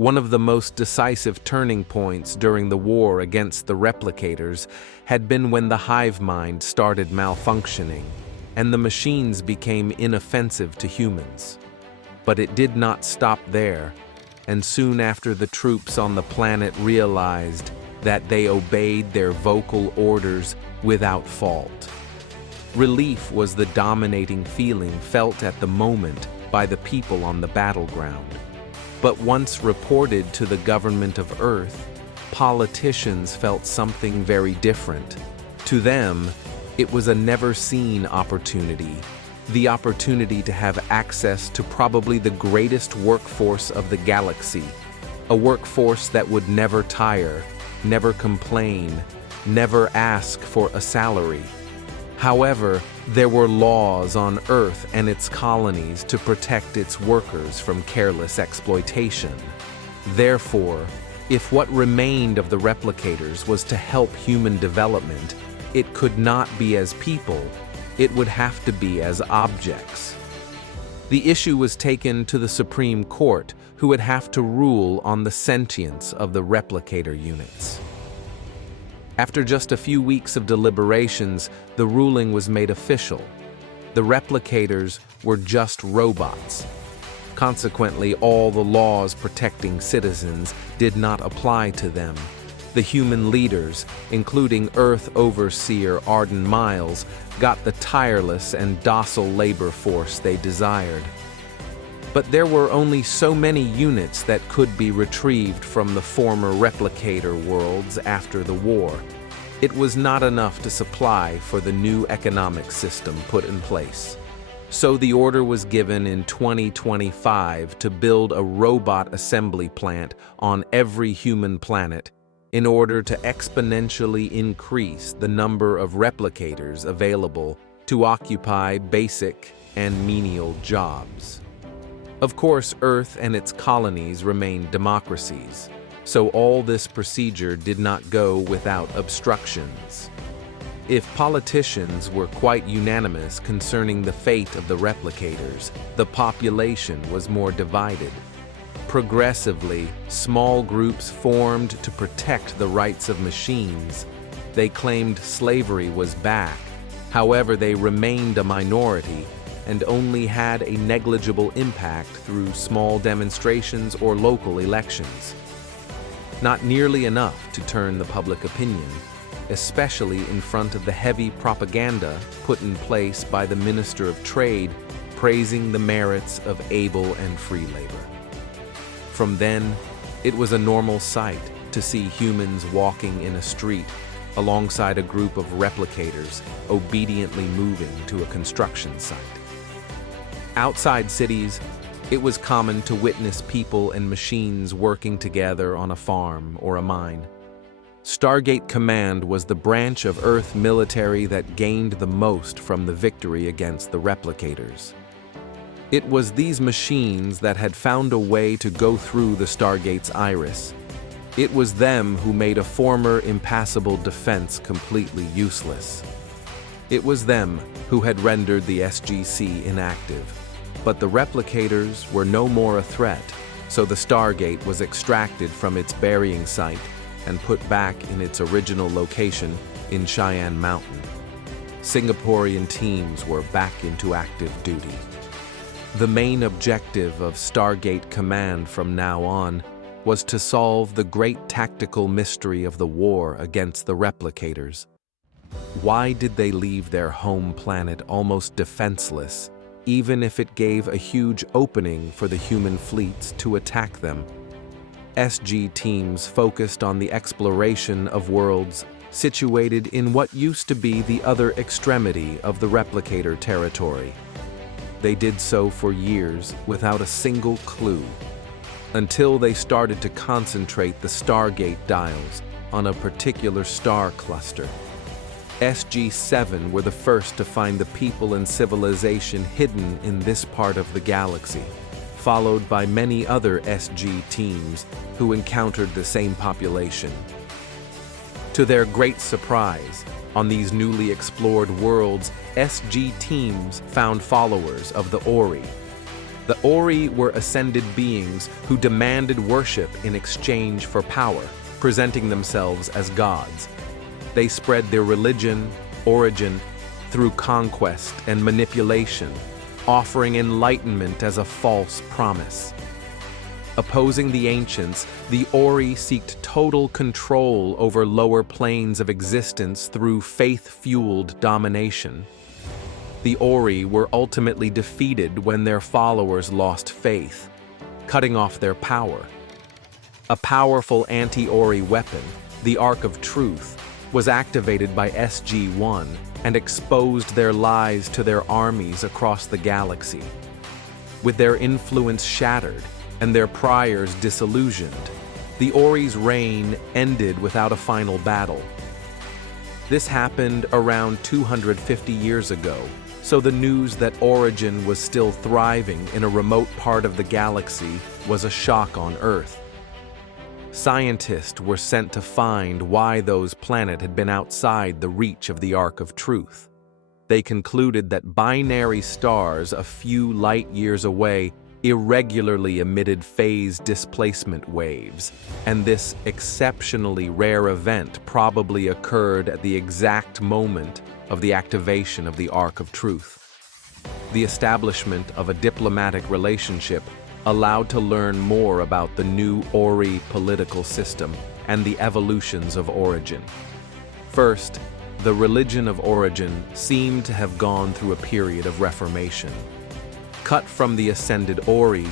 One of the most decisive turning points during the war against the replicators had been when the hive mind started malfunctioning, and the machines became inoffensive to humans. But it did not stop there, and soon after the troops on the planet realized that they obeyed their vocal orders without fault. Relief was the dominating feeling felt at the moment by the people on the battleground. But once reported to the government of Earth, politicians felt something very different. To them, it was a never-seen opportunity, the opportunity to have access to probably the greatest workforce of the galaxy, a workforce that would never tire, never complain, never ask for a salary. However, there were laws on Earth and its colonies to protect its workers from careless exploitation. Therefore, if what remained of the replicators was to help human development, it could not be as people, it would have to be as objects. The issue was taken to the Supreme Court, who would have to rule on the sentience of the replicator units. After just a few weeks of deliberations, the ruling was made official. The replicators were just robots. Consequently, all the laws protecting citizens did not apply to them. The human leaders, including Earth Overseer Arden Miles, got the tireless and docile labor force they desired. But there were only so many units that could be retrieved from the former replicator worlds after the war. It was not enough to supply for the new economic system put in place. So the order was given in 2025 to build a robot assembly plant on every human planet in order to exponentially increase the number of replicators available to occupy basic and menial jobs. Of course, Earth and its colonies remained democracies, so all this procedure did not go without obstructions. If politicians were quite unanimous concerning the fate of the replicators, the population was more divided. Progressively, small groups formed to protect the rights of machines. They claimed slavery was back. However, they remained a minority and only had a negligible impact through small demonstrations or local elections. Not nearly enough to turn the public opinion, especially in front of the heavy propaganda put in place by the Minister of Trade praising the merits of able and free labor. From then, it was a normal sight to see humans walking in a street alongside a group of replicators obediently moving to a construction site. Outside cities, it was common to witness people and machines working together on a farm or a mine. Stargate Command was the branch of Earth military that gained the most from the victory against the replicators. It was these machines that had found a way to go through the Stargate's iris. It was them who made a former impassable defense completely useless. It was them who had rendered the SGC inactive. But the replicators were no more a threat, so the Stargate was extracted from its burying site and put back in its original location in Cheyenne Mountain. Singaporean teams were back into active duty. The main objective of Stargate Command from now on was to solve the great tactical mystery of the war against the replicators. Why did they leave their home planet almost defenseless, even if it gave a huge opening for the human fleets to attack them? SG teams focused on the exploration of worlds situated in what used to be the other extremity of the replicator territory. They did so for years without a single clue, until they started to concentrate the Stargate dials on a particular star cluster. SG-7 were the first to find the people and civilization hidden in this part of the galaxy, followed by many other SG teams who encountered the same population. To their great surprise, on these newly explored worlds, SG teams found followers of the Ori. The Ori were ascended beings who demanded worship in exchange for power, presenting themselves as gods. They spread their religion, origin, through conquest and manipulation, offering enlightenment as a false promise. Opposing the ancients, the Ori sought total control over lower planes of existence through faith-fueled domination. The Ori were ultimately defeated when their followers lost faith, cutting off their power. A powerful anti-Ori weapon, the Ark of Truth, was activated by SG-1 and exposed their lies to their armies across the galaxy. With their influence shattered and their priors disillusioned, the Ori's reign ended without a final battle. This happened around 250 years ago, so the news that Origin was still thriving in a remote part of the galaxy was a shock on Earth. Scientists were sent to find why those planets had been outside the reach of the Ark of Truth. They concluded that binary stars a few light years away irregularly emitted phase displacement waves, and this exceptionally rare event probably occurred at the exact moment of the activation of the Ark of Truth. The establishment of a diplomatic relationship allowed to learn more about the new Ori political system and the evolutions of Origin. First, the religion of Origin seemed to have gone through a period of reformation. Cut from the ascended Ori,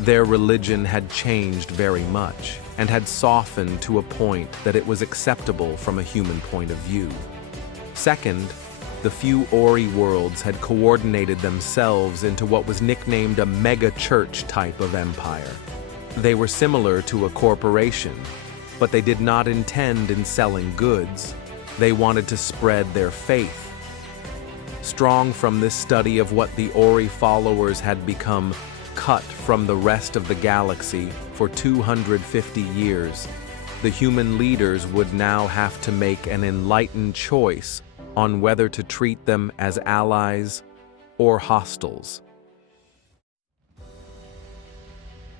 their religion had changed very much and had softened to a point that it was acceptable from a human point of view. Second, the few Ori worlds had coordinated themselves into what was nicknamed a mega-church type of empire. They were similar to a corporation, but they did not intend in selling goods. They wanted to spread their faith. Strong from this study of what the Ori followers had become cut from the rest of the galaxy for 250 years, the human leaders would now have to make an enlightened choice on whether to treat them as allies or hostiles.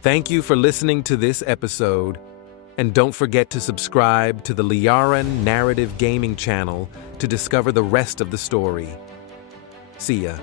Thank you for listening to this episode, and don't forget to subscribe to the Liaran Narrative Gaming channel to discover the rest of the story. See ya.